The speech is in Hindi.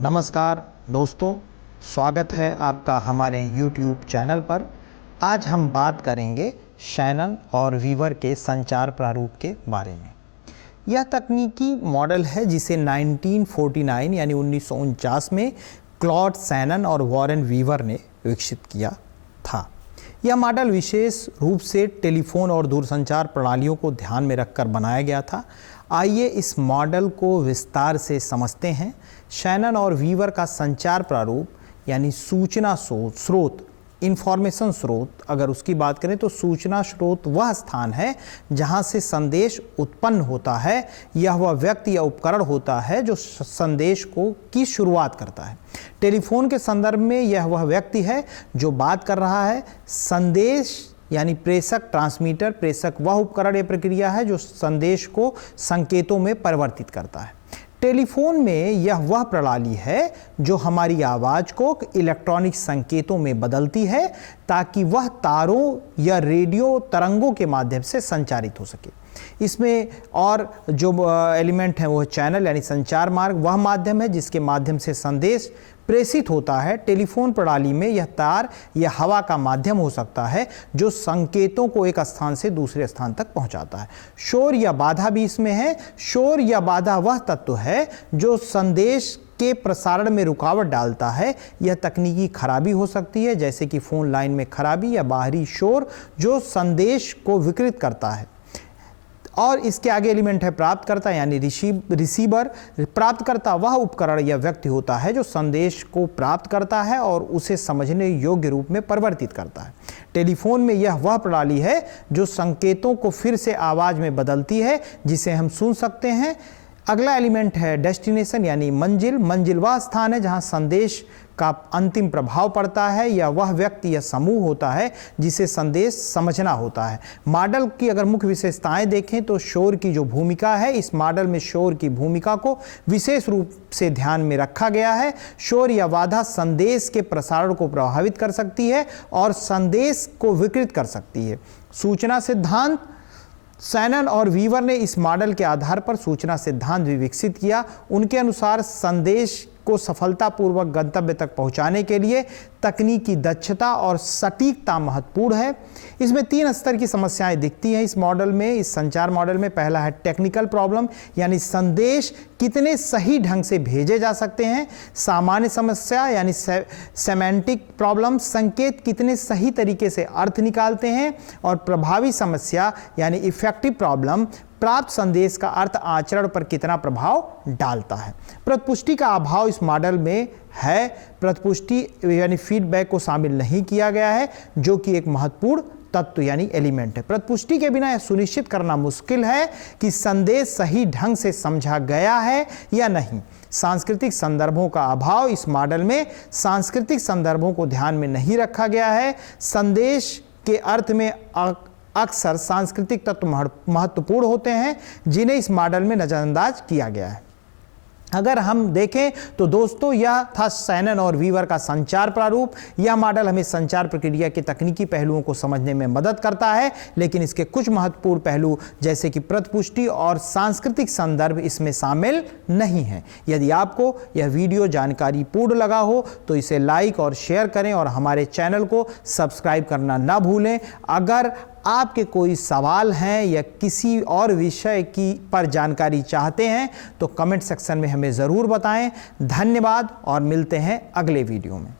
नमस्कार दोस्तों, स्वागत है आपका हमारे YouTube चैनल पर। आज हम बात करेंगे शैनन और वीवर के संचार प्रारूप के बारे में। यह तकनीकी मॉडल है जिसे 1949 यानी 1949 में क्लॉड शैनन और वॉरेन वीवर ने विकसित किया था। यह मॉडल विशेष रूप से टेलीफोन और दूरसंचार प्रणालियों को ध्यान में रखकर बनाया गया था। आइए इस मॉडल को विस्तार से समझते हैं। शैनन और वीवर का संचार प्रारूप यानी सूचना स्रोत, इंफॉर्मेशन स्रोत, अगर उसकी बात करें तो सूचना स्रोत वह स्थान है जहां से संदेश उत्पन्न होता है। यह वह व्यक्ति या उपकरण होता है जो संदेश की शुरुआत करता है। टेलीफोन के संदर्भ में यह वह व्यक्ति है जो बात कर रहा है। संदेश यानी प्रेषक, ट्रांसमीटर, प्रेषक वह उपकरण या प्रक्रिया है जो संदेश को संकेतों में परिवर्तित करता है। टेलीफोन में यह वह प्रणाली है जो हमारी आवाज़ को इलेक्ट्रॉनिक संकेतों में बदलती है ताकि वह तारों या रेडियो तरंगों के माध्यम से संचारित हो सके। इसमें और जो एलिमेंट है वो चैनल यानी संचार मार्ग, वह माध्यम है जिसके माध्यम से संदेश प्रेषित होता है। टेलीफोन प्रणाली में यह तार या हवा का माध्यम हो सकता है जो संकेतों को एक स्थान से दूसरे स्थान तक पहुंचाता है। शोर या बाधा भी इसमें है। शोर या बाधा वह तत्व है जो संदेश के प्रसारण में रुकावट डालता है। यह तकनीकी खराबी हो सकती है, जैसे कि फोन लाइन में खराबी या बाहरी शोर जो संदेश को विकृत करता है। और इसके आगे एलिमेंट है प्राप्तकर्ता यानी रिसीवर। प्राप्तकर्ता वह उपकरण या व्यक्ति होता है जो संदेश को प्राप्त करता है और उसे समझने योग्य रूप में परिवर्तित करता है। टेलीफोन में यह वह प्रणाली है जो संकेतों को फिर से आवाज़ में बदलती है जिसे हम सुन सकते हैं। अगला एलिमेंट है डेस्टिनेशन यानी मंजिल। मंजिल वह स्थान है जहां संदेश का अंतिम प्रभाव पड़ता है या वह व्यक्ति या समूह होता है जिसे संदेश समझना होता है। मॉडल की अगर मुख्य विशेषताएं देखें तो शोर की जो भूमिका है, इस मॉडल में शोर की भूमिका को विशेष रूप से ध्यान में रखा गया है। शोर या बाधा संदेश के प्रसारण को प्रभावित कर सकती है और संदेश को विकृत कर सकती है। सूचना सिद्धांत, शैनन और वीवर ने इस मॉडल के आधार पर सूचना सिद्धांत भी विकसित किया। उनके अनुसार संदेश को सफलतापूर्वक गंतव्य तक पहुंचाने के लिए तकनीकी दक्षता और सटीकता महत्वपूर्ण है। इसमें 3 स्तर की समस्याएं दिखती हैं इस मॉडल में, इस संचार मॉडल में। पहला है टेक्निकल प्रॉब्लम यानी संदेश कितने सही ढंग से भेजे जा सकते हैं। सामान्य समस्या यानी सेमेंटिक प्रॉब्लम, संकेत कितने सही तरीके से अर्थ निकालते हैं। और प्रभावी समस्या यानी इफेक्टिव प्रॉब्लम, प्राप्त संदेश का अर्थ आचरण पर कितना प्रभाव डालता है। प्रतिपुष्टि का अभाव इस मॉडल में है। प्रतिपुष्टि यानी फीडबैक को शामिल नहीं किया गया है जो कि एक महत्वपूर्ण तत्व यानी एलिमेंट है। प्रतिपुष्टि के बिना यह सुनिश्चित करना मुश्किल है कि संदेश सही ढंग से समझा गया है या नहीं। सांस्कृतिक संदर्भों का अभाव, इस मॉडल में सांस्कृतिक संदर्भों को ध्यान में नहीं रखा गया है। संदेश के अर्थ में अक्सर सांस्कृतिक तत्व महत्वपूर्ण होते हैं जिन्हें इस मॉडल में नज़रअंदाज किया गया है। अगर हम देखें तो दोस्तों, यह था शैनन और वीवर का संचार प्रारूप। यह मॉडल हमें संचार प्रक्रिया के तकनीकी पहलुओं को समझने में मदद करता है, लेकिन इसके कुछ महत्वपूर्ण पहलू जैसे कि प्रतिपुष्टि और सांस्कृतिक संदर्भ इसमें शामिल नहीं हैं। यदि आपको यह वीडियो जानकारी पूर्ण लगा हो तो इसे लाइक और शेयर करें और हमारे चैनल को सब्सक्राइब करना ना भूलें। अगर आपके कोई सवाल हैं या किसी और विषय की पर जानकारी चाहते हैं तो कमेंट सेक्शन में हमें ज़रूर बताएं। धन्यवाद और मिलते हैं अगले वीडियो में।